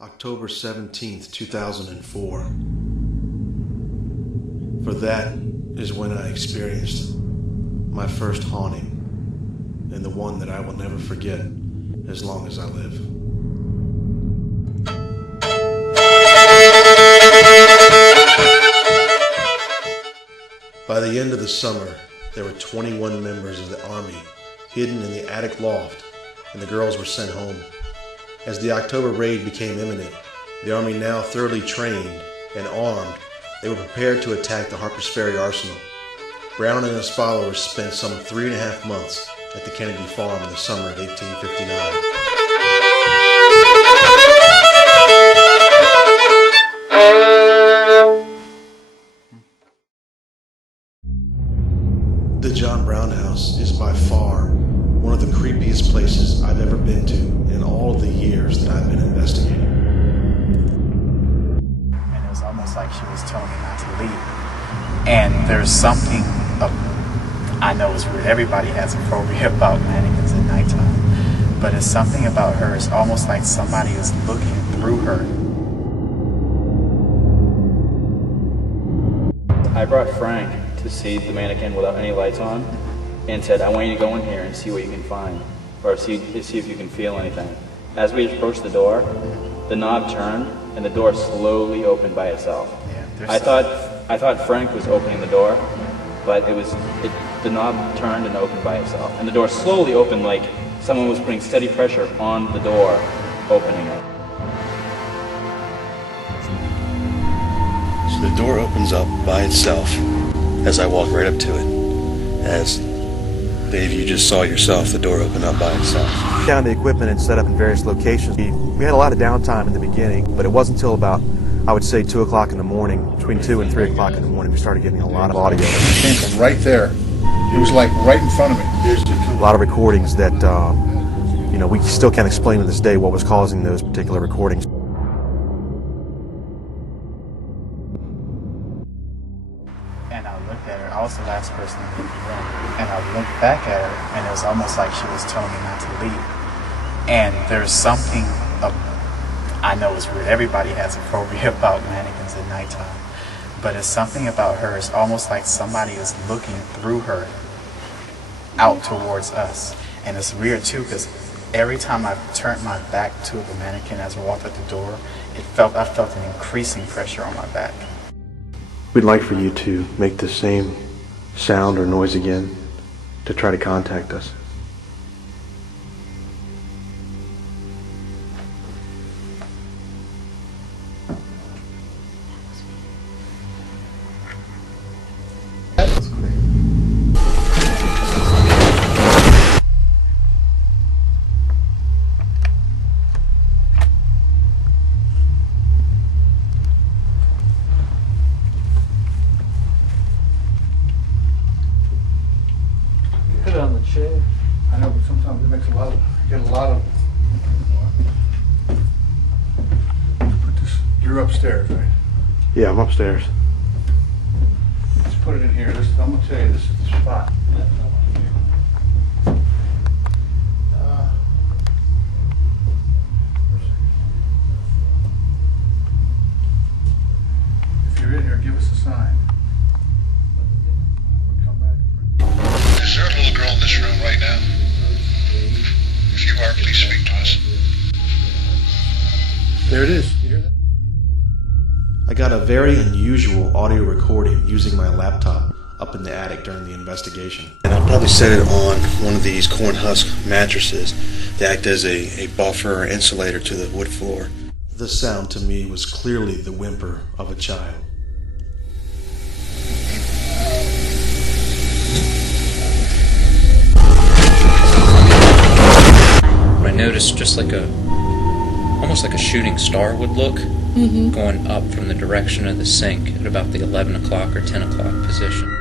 October 17th, 2004. For that is when I experienced my first haunting, and the one that I will never forget as long as I live. By the end of the summer, there were 21 members of the Army hidden in the attic loft, and the girls were sent home. As the October raid became imminent, the Army, now thoroughly trained and armed, they were prepared to attack the Harpers Ferry Arsenal. Brown and his followers spent some 3.5 months at the Kennedy Farm in the summer of 1859. The John Brown house is by far one of the creepiest places I've ever been to in all of the years that I've been investigating. And it was almost like she was telling me not to leave. And there's something, I know it's weird, everybody has a phobia about mannequins at nighttime, but it's something about her, it's almost like somebody is looking through her. I brought Frank to see the mannequin without any lights on and said, I want you to go in here and see what you can find, or see if you can feel anything. As we approached the door, the knob turned and the door slowly opened by itself. Yeah, I thought Frank was opening the door, but the knob turned and opened by itself. And the door slowly opened like someone was putting steady pressure on the door, opening it. So the door opens up by itself as I walk right up to it. As Dave, you just saw yourself, the door open up by itself. Down the equipment and set up in various locations. We had a lot of downtime in the beginning, but it wasn't until about, I would say, 2 o'clock in the morning, between 2 and 3 o'clock in the morning, we started getting a lot of audio. It came from right there. It was like right in front of me. A lot of recordings that, we still can't explain to this day what was causing those particular recordings. And I looked at her, I was the last person in the room, and I looked back at her, and it was almost like she was telling me not to leave. And there's something, I know it's weird, everybody has a phobia about mannequins at nighttime, but it's something about her, it's almost like somebody is looking through her out towards us. And it's weird too, because every time I turned my back to the mannequin as I walked out the door, I felt an increasing pressure on my back. We'd like for you to make the same sound or noise again to try to contact us. Put it on the chair. I know, but sometimes it makes you get a lot of. Put this. You're upstairs, right? Yeah, I'm upstairs. Let's put it in here. I'm gonna tell you, this is the spot. If you're in here, give us a sign. We'll come back. Is there a little girl in this room right now? If you are, please speak to us. There it is. You hear that? I got a very unusual audio recording using my laptop up in the attic during the investigation. And I'll probably set it on one of these corn husk mattresses to act as a buffer or insulator to the wood floor. The sound to me was clearly the whimper of a child. I noticed just like almost like a shooting star would look, going up from the direction of the sink at about the 11 o'clock or 10 o'clock position.